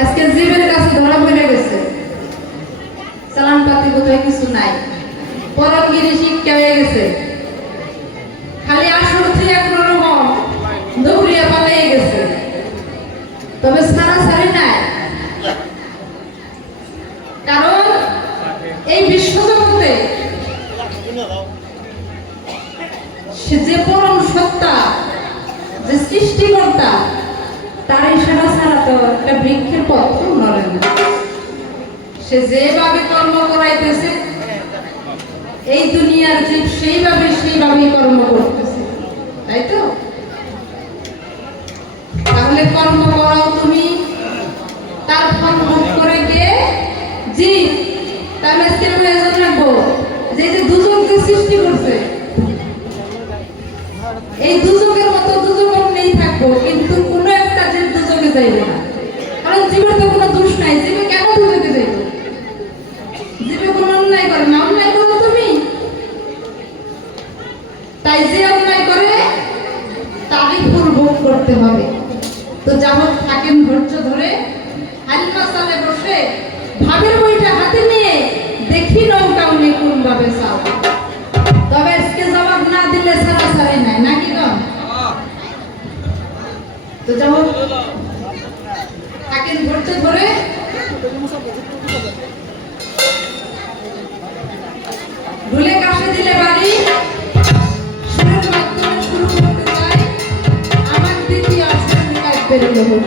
আজকে জীবের কাছে ধরা পড়ে গেছে, চালান পাতি কোথায় কিছু নাই, পরমগিরি শিক্ষা হয়ে গেছে, খালি আসরથી একরকম দৌড়িয়া পালিয়ে গেছে, তবে ছাড়াছাড়ি নাই। কারণ এই বিশ্বজগতে সে যে পরম সত্তা, যে সৃষ্টিকর্তা, তার ইশারা ছাড়া তো একটা বৃক্ষের পত্র নড়ে না। সে যেভাবে কর্ম করাইতেছে এই দুনিয়ার জীব সেইভাবেই কর্ম করতেছে, তাই তো? তাহলে কর্ম করাও তুমি, তার ফল ভোগ করে কে? জীব। তাহলে আজকে আমরা এজন্য রাখবো যে দুজক যে সৃষ্টি করছে, এই দুজকের মতো দুজক নেই থাকবো, কিন্তু কোনো একটা জীব দুজকে যাইবে না। কারণ জীবের তো কোনো দোষ নাই, জীবে কেন দুজকে যাইবে? জীবে কোনো অন্যায় করে না, অন্যায় করো তুমি। তাই যে অন্যায় করে তারই ফল ভোগ করতে হবে। তো যা হোক, থাকেন ধৈর্য ধরে, হালকা সালে বসে ভাবের বইটা হাতে নিয়ে দেখি নৌকা উনি কোন ভাবে চাও। তবে আজকে জবাব না দিলে ছাড়াছাড়ি নাই, নাকি কম? তো যা হোক, থাকেন ধৈর্য ধরে। ভুলে কাছে দিলে বাড়ি সুরের মাধ্যমে শুরু করতে চাই আমার দ্বিতীয় আসন বেরোলো হল।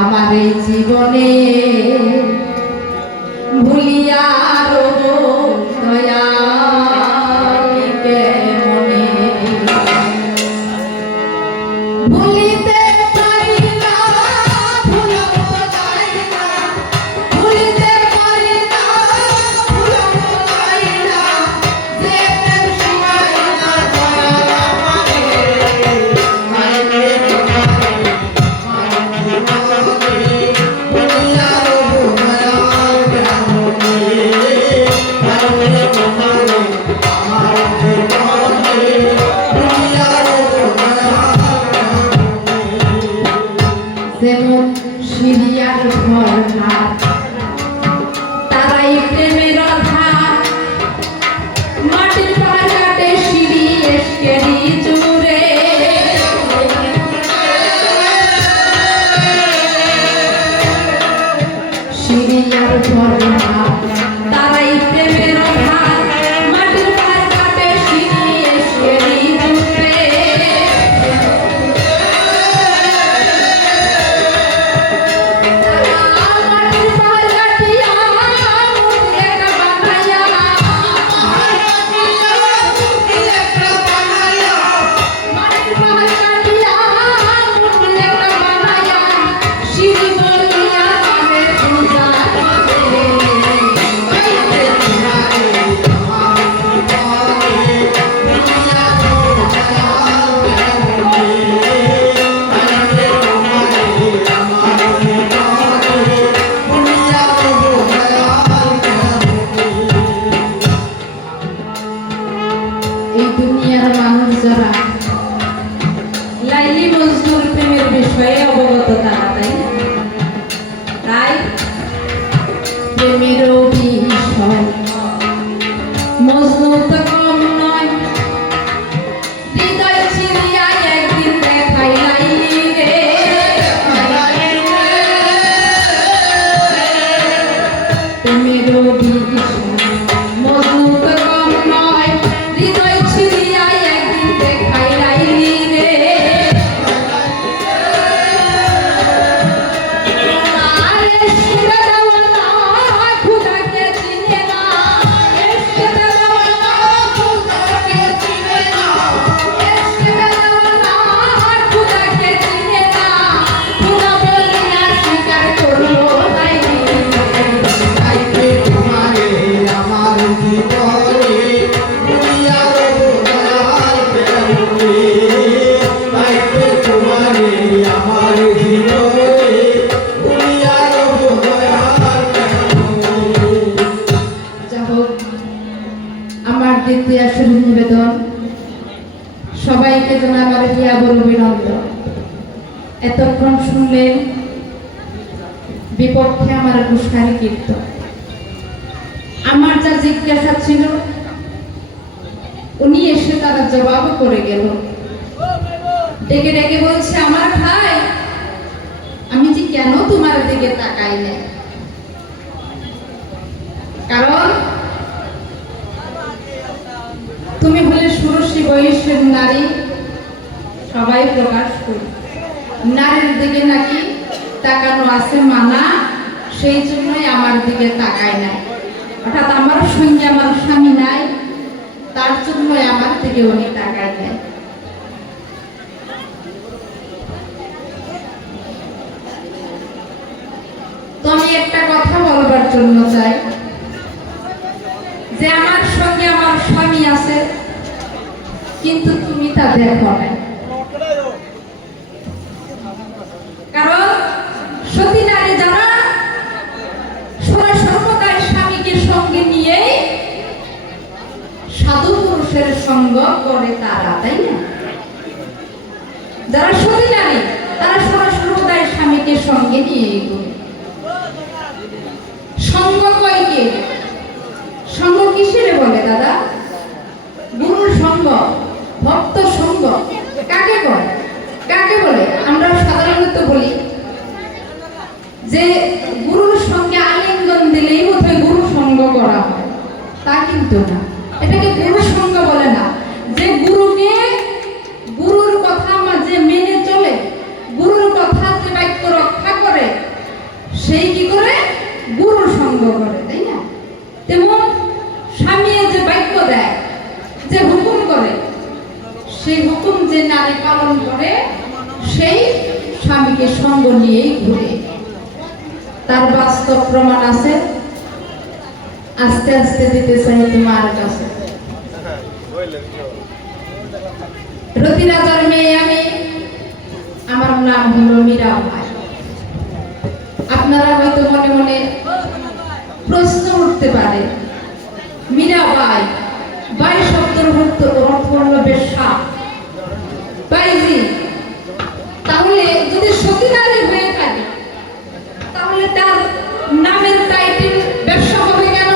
আমার এই জীবনে ভুলিয়া দয়া মনে ভুলিতে পারি না, ভুলাবো যাই না, ভুলিতে পারি না, ভুলাবো যাই না, যে প্রেম শিখাই না দয়া যেমন সিরিয়ার ভরনা, তারাই প্রেমের আধার, মাটির পাড় কাটে সিঁড়ি এসকেরি জুড়ে, সিরিয়ার ভরনা, তারাই প্রেমের আধার, মাটির পাড় কাটে সিঁড়ি এসকেরি জুড়ে। এই দুনিয়ার মানুষ যারা লাইলি মজনুর প্রেমের বিষয়ে অবগত তারা, তাই না? তাই প্রেমের বিষয় মজনু তো কম নয়, হৃদয় চিরিয়া একদিন দেখাই লাইলি রে, প্রেমের বিষয় মজনু ইতিহাসের নিবেদন, সবাইকে জানাই আমার হিয়া বড় অভিনন্দন। এতক্ষণ শুনলেন বিপক্ষে আমার গুসারি কীর্তন। আমার যা জিজ্ঞাসা ছিল উনি এসে তারা জবাব করে গেল। ডেকে ডেকে বলছে, আমার ভাই, আমি যে কেন তোমার দিকে তাকাই না, কারণ তুমি হলে ষোড়শী বয়সের নারী, সবাই প্রকাশ করি। নারীর দিকে নাকি তাকানো আছে মানা, সেই জন্যই আমার দিকে তাকায় নাই। অর্থাৎ আমার সঙ্গে আমার স্বামী নাই, তার জন্যই আমার দিকে উনি তাকায় নাই। তো আমি একটা কথা বলবার জন্য চাই যে আমার সঙ্গে আমার স্বামী আছে, কিন্তু তুমি তা দেখো না। কারণ সতী নারী যারা সর্বদাই স্বামীকে সঙ্গে নিয়ে সাধু পুরুষের সঙ্গ করে তারা, তাই না? যারা সতী নারী তারা সর্বদাই স্বামীকে সঙ্গে নিয়ে ঘুরে। সঙ্গ কয়কে? সঙ্গ কিসের বলে দাদা? গুরুর সঙ্গ, ভক্ত সঙ্গ কাকে বলে? কাকে বলে? আমরা সাধারণত বলি যে গুরুর সঙ্গে আলিঙ্গন দিলেই বোধহয় গুরু সঙ্গ করা হয়, তা কিন্তু না। এটাকে গুরু সঙ্গ বলে না। যে গুরুকে, গুরুর কথা যে মেনে চলে, গুরুর কথা যে বাক্য রক্ষা করে, সেই কি করে? গুরু সঙ্গ করে, তাই না? তেমন স্বামী যে বাক্য দেয়, যে হুকুম করে, সেই হুকুম যে নারী পালন করে, সেই স্বামীকে সঙ্গ নিয়েই ঘুরে। তার বাস্তব প্রমাণ আছে, আস্তে আস্তে দিতে চাই তোমার কাছে। রতি রাজার মেয়ে আমি, আমার নাম হলো মীরা ভাই। আপনারা হয়তো মনে মনে প্রশ্ন উঠতে পারে, মীরা ভাই, ভাই শব্দের অর্থ হলো বেশ্যা। ভাইজি, তাহলে যদি সতী নারী হয়ে থাকে, তাহলে তার নামের টাইটেল বেশ্যা হবে কেন?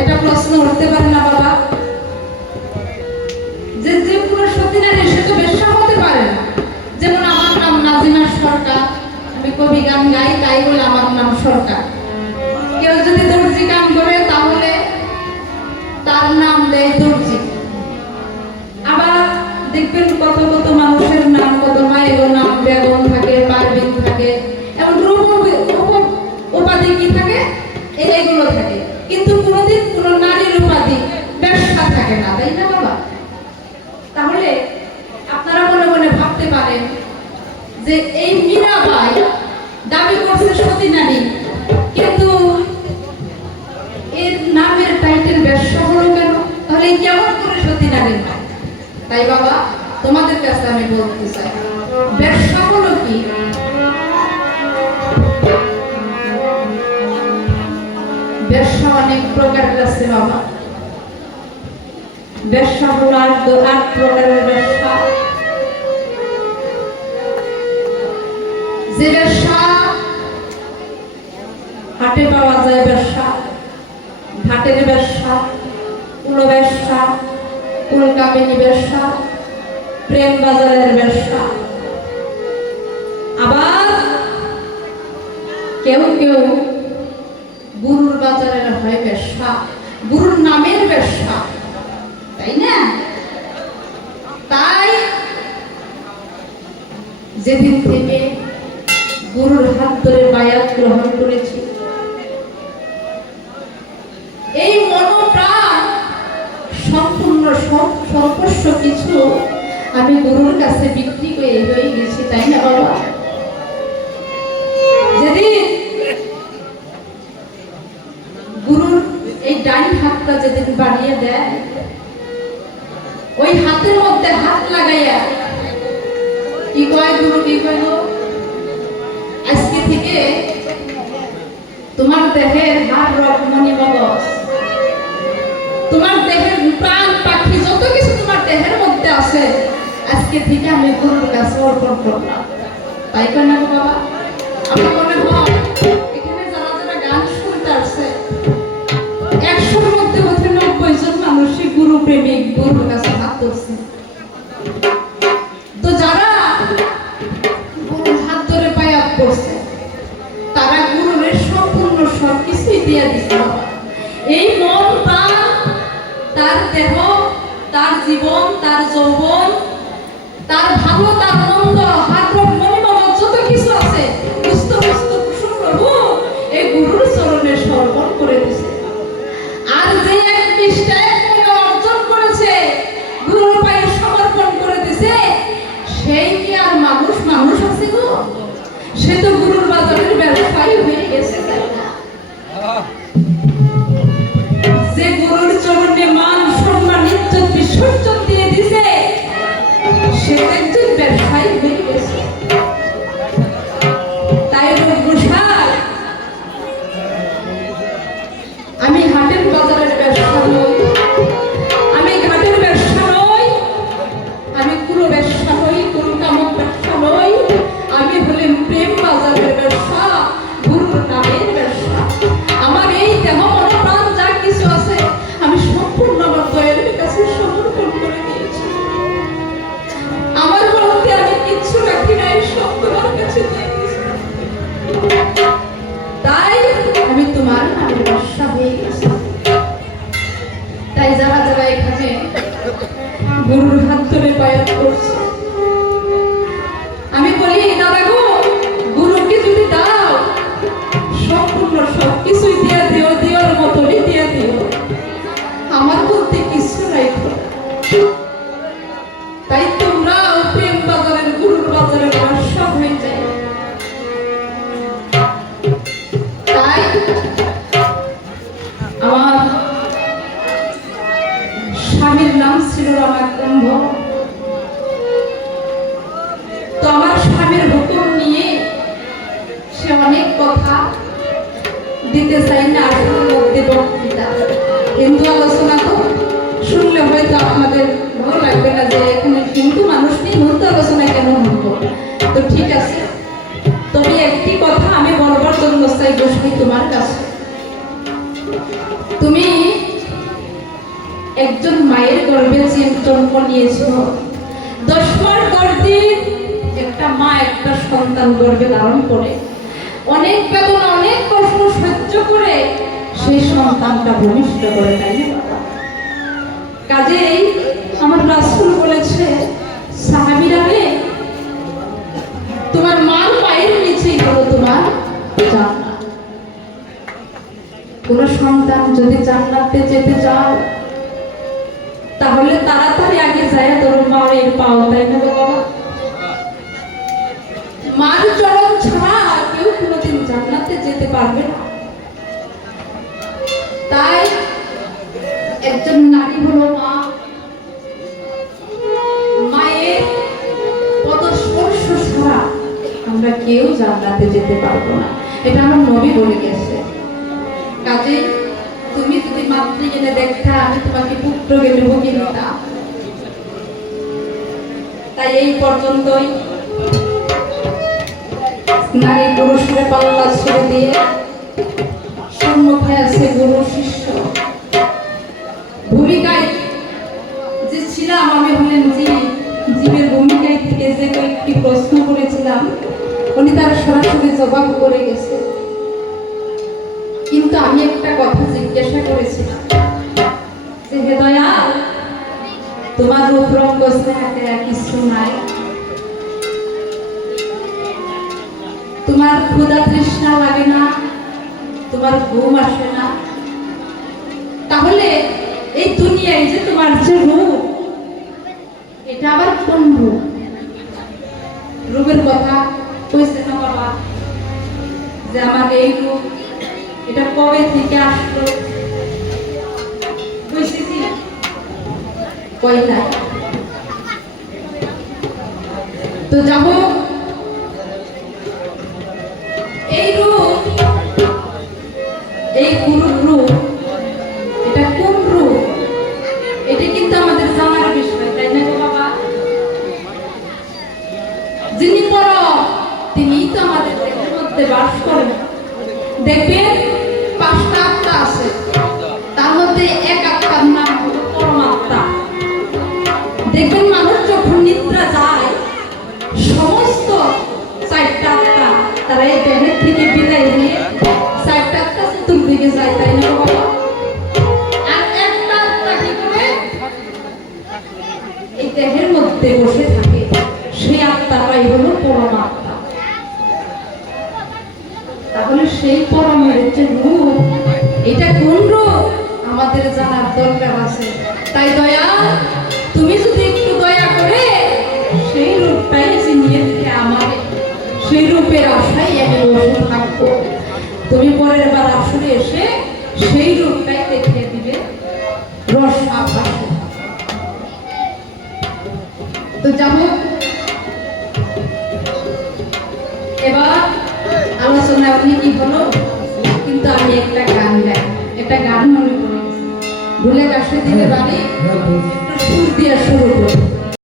এটা প্রশ্ন উঠতে পারে না বাবা? যে যে পুরো সতী নারী সে তো বেশ্যা হতে পারে না। যেমন আমার নাম নাজিমা সরকার, আমি কবি গান গাই, তাই বলে আমার নাম সরকার। কেউ যদি দর্জি কাম করে তাহলে তার নাম দেয় দর্জি। আবার দেখবেন কত কত মানুষের নাম, কত মায়ের নাম বেগম থাকে, পারভিন থাকে, এবং উপাধি কি থাকে, এগুলো থাকে, কিন্তু কোনোদিন কোনো নারীর উপাধি বেশ্যা থাকে না, তাই না বাবা? তাহলে আপনারা মনে মনে ভাবতে পারেন যে এই মীরাবাই দাবি করছে সতী নারী, কিন্তু এর নামের টাইটেল বেশ্যা হলো কেন? তাহলে কেমন করে সতী নারী হয়? তাই বাবা, তোমাদের কাছে আমি বলতে চাই, বেশ্যা হলো কি? বেশ্যা অনেক প্রকারের আছে বাবা। বেশ্যা হলো ৮ প্রকারের বেশ্যা। যে বেশ্যা হাটে পাওয়া যায়, বেশ্যা, ঘাটের বেশ্যা, কুলো বেশ্যা, কুলকামিনী বেশ্যা, প্রেম বাজারের বেশ্যা। আবার কেউ কেউ গুরুর বাজারের হয় বেশ্যা, গুরুর নামের বেশ্যা, তাই না? তাই যেদিন থেকে গুরুর হাত ধরে বায়াত গ্রহণ করেছি, এই মনোপ্রাণ সম্পূর্ণ সর্বস্ব কিছু আমি গুরুর কাছে বিক্রি করে হয়ে গেছি, তাই না বাবা? যেদিন গুরুর এই ডান হাতটা যেদিন বাড়িয়ে দেয়, ওই হাতের মধ্যে হাত লাগাইয়া কি কয় গুরু, কি কইল, আজকে থেকে তোমার দেহের হাড় রগ মনি মগজ, তোমার দেহে আজকে থেকে আমি গুরুর কাছে অর্পণ করলাম। তাই কেন না বাবা? আমার মনে হয় এখানে যারা যারা গান শুনতে আসছে 100-র মধ্যে হতে 90 জন মানুষই গুরু প্রেমিক, গুরুর কাছে হাত ধরছে। তো যারা গুরুর হাত ধরে পায়াত করছে তারা গুরুর সম্পূর্ণ সবকিছুই দিয়ে দিচ্ছে। এই মন, প্রাণ, তার দেহ, তার জীবন, তার যৌবন, তার ভালো, তার মন্দ, হাত মনিমামা যত কিছু আছে প্রভু এই গুরুর চরণে সমর্পণ করে দিয়েছে। আর যে এক নিষ্ঠায় অর্জন করেছে, গুরুর পায়ে সমর্পণ করে দিয়েছে, সেই কি আর মানুষ আছে গো? সে তো গুরুর বাজারের ব্যবসায়ী হয়ে গেছে, তাই না? যে গুরুর চরণে মান, সম্মান, ইজ্জত, বিসর্জন দিয়ে দিয়েছে, সে একজন ব্যবসায়ী হয়ে গেছে। তাই আমি হাটের বাজারের ব্যবসা নই, আমি ঘাটের ব্যবসা নই, আমি কুরু ব্যবসা নই, কুরু কামক ব্যবসা নই, আমি হলাম প্রেম বাজারের ব্যবসা, গুরুর নামের ব্যবসা। আমার এই দেহ মন প্রাণ যা কিছু আছে আমি সম্পূর্ণ আমার দয়ালের কাছে সমর্পণ করে দিয়েছি। আমার বলতে আমি কিচ্ছু রাখি নাই, সব তোমার কাছে দিয়ে দিয়েছি। তাই আমি তোমার নামের ব্যবসা হয়ে গেছি। তাই যারা যারা এখানে গুরুর হাত ধরে পায়াত করছে, আমি বলি দাদা গো, গুরুকে যদি দাও সম্পূর্ণ সবকিছুই দিয়ে দিও, দেওয়ার মতনই দিয়ে দিও, আমার বলতে কিছু নাই। তাই তোমরা প্রেম বাজারের, গুরুর বাজারের ব্যবসা হয়ে যায়। তাই আমার স্বামীর নাম ছিল রামাকুম্ভ। তো আমার স্বামীর হুকুম নিয়ে সে অনেক কথা দিতে চাই না, মধ্যে বক্তৃতা হিন্দু আলোচনা তো শুনলে হয়তো আপনাদের ভালো লাগবে না যে এখানে হিন্দু মানুষ নেই, হিন্দু আলোচনা কেন হতো। তো ঠিক আছে, তবে একটি কথা আমি বলবার জন্য চাই গোসাই তোমার কাছে। তুমি একজন মায়ের গর্ভে জন্ম নিয়েছ, 10 মাস 10 দিন একটা মা একটা সন্তান গর্ভে ধারণ করে অনেক বেদনা, অনেক কষ্ট সহ্য করে সেই সন্তানটা ভূমিষ্ঠ করে, তাই না? কাজেই আমার রাসূল বলেছে, সাহাবীরা রে, তোমার মার পায়ের নিচেই হলো তোমার জান্নাত। কোন সন্তান যদি জান্নাতে যেতে চাও তাহলে তাড়াতাড়ি আগে যায় তোর মায়ের পাও, তাই না বাবা? মার চরণ ছাড়া কেউ কোনোদিন জান্নাতে যেতে পারবে না। তাই একজন নারী হলো মা, মায়ের পদস্পর্শ ছাড়া আমরা কেউ জান্নাতে যেতে পারবো না, এটা আমার নবী বলে গেছে। কাজে তুমি যদি মাতৃ গেলে দেখতা, আমি তোমাকে পুত্র গেলে ভোগে নিতাম। তাই এই পর্যন্তই নারী পুরুষের পাল্লা ছেড়ে দিয়ে সম্মুখে আছে গুরু শিষ্য ভূমিকায় যে ছিলাম। আমি হলেন জীবের ভূমিকায় থেকে যে কয়েকটি প্রশ্ন করেছিলাম উনি তার সরাসরি জবাব করে গেছে, কিন্তু আমি একটা কথা জিজ্ঞাসা করেছিলাম যে হে দয়াল, তোমার রূপ রঙ্গ স্নেহ কিছু নাই, তোমার ক্ষুধা তৃষ্ণা লাগে না, তোমার ঘুম আসে না, তাহলে এই দুনিয়ায় যে তোমার যে রূপ, এটা আবার কোন রূপ? রূপের কথা কইছে না বাবা যে আমার এই রূপ, এটা কবে থেকে আসলো? কইছে কি? কই নাই। তো যাব এই রূপ, এই গুরুর রূপ, এটা কোন রূপ? এটা কিন্তু আমাদের জানার বিষয়, তাই না বাবা? করে। দেখবেন 5টা আত্মা আছে, তার মধ্যে এক আত্মার নাম হলো পরমাত্মা। দেখবেন মানুষ যখন নিদ্রা যায়, সমস্ত 4টা আত্মা তারা এই দেহের থেকে বিদায় হয়ে 4টা আত্মা চতুর্দিকে যায়, তাই না বাবা? আর একটা আত্মা কি করে? এই দেহের মধ্যে বসে থাকে, সেই আত্মাটাই হলো পরমাত্মা। তাহলে সেই পরমের যে রূপ, এটা কোন রূপ আমাদের জানার দরকার আছে। তাই দয়া, তুমি যদি একটু দয়া করে সেই রূপটাই চিনিয়ে দিতে, আমার সেই রূপের আশাই আমি বসে থাকবো। তুমি পরের বার আসলে এসে সেই রূপটাই দেখিয়ে দিবে, রস আভাস। তো যাবো এবার আলোচনা আপনি কি হলো, কিন্তু আমি একটা গান গাই, একটা গান মনে করি, ভুলে কাছে দিলে বাড়ি একটু সুর দিয়ে শুরু করি।